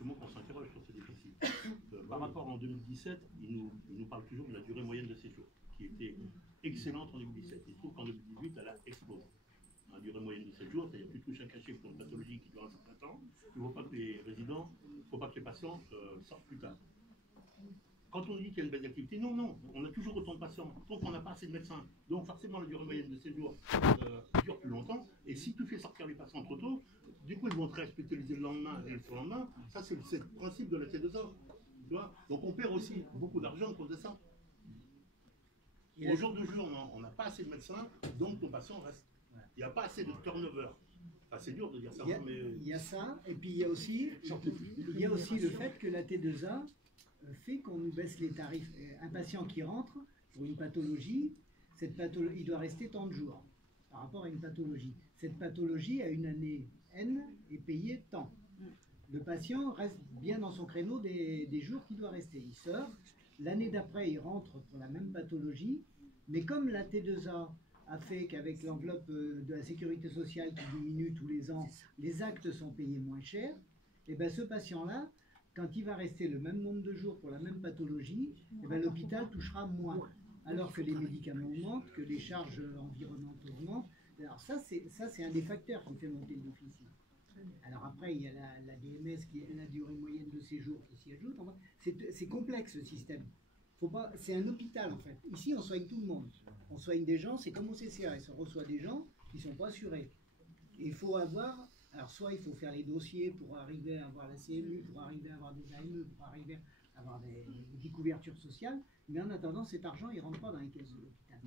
effectivement qu'on s'interroge sur ce déficit. Par rapport en 2017, il nous parle toujours de la durée moyenne de séjour, qui était excellente en 2017. Il se trouve qu'en 2018, elle a explosé. La durée moyenne de 7 jours, c'est-à-dire que tu touches un cachet pour une pathologie qui dure un certain temps, il ne faut pas que les résidents, il ne faut pas que les patients sortent plus tard. Quand on dit qu'il y a une baisse d'activité, non, on a toujours autant de patients, donc on n'a pas assez de médecins. Donc forcément la durée moyenne de séjour dure plus longtemps, et si tu fais sortir les patients trop tôt, du coup ils vont être hospitalisés le lendemain et le surlendemain. Ça c'est le principe de la T2A. Tu vois, donc on perd aussi beaucoup d'argent à cause de ça. Au jour de jour, on n'a pas assez de médecins, donc nos patients restent. Il n'y a pas assez de turnover. Enfin, c'est dur de dire ça, mais... Il y a ça, et puis il y a aussi le fait que la T2A fait qu'on nous baisse les tarifs. Un patient qui rentre pour une pathologie, il doit rester tant de jours par rapport à une pathologie. Cette pathologie, à une année N, est payée tant. Le patient reste bien dans son créneau des jours qu'il doit rester. Il sort, l'année d'après, il rentre pour la même pathologie, mais comme la T2A a fait qu'avec l'enveloppe de la sécurité sociale qui diminue tous les ans, les actes sont payés moins cher, et bien ce patient-là, quand il va rester le même nombre de jours pour la même pathologie, et bien l'hôpital touchera moins, alors que les médicaments augmentent, que les charges environnantes augmentent. Alors ça, c'est un des facteurs qui fait monter le déficit. Alors après, il y a la DMS, qui est la durée moyenne de séjour, qui s'y ajoute. C'est complexe ce système. C'est un hôpital en fait. Ici, on soigne tout le monde. On soigne des gens, c'est comme au CCAS. On reçoit des gens qui ne sont pas assurés. Et il faut avoir, alors soit il faut faire les dossiers pour arriver à avoir la CMU, pour arriver à avoir des AME, pour arriver à avoir des couvertures sociales, mais en attendant, cet argent, il ne rentre pas dans les caisses de l'hôpital.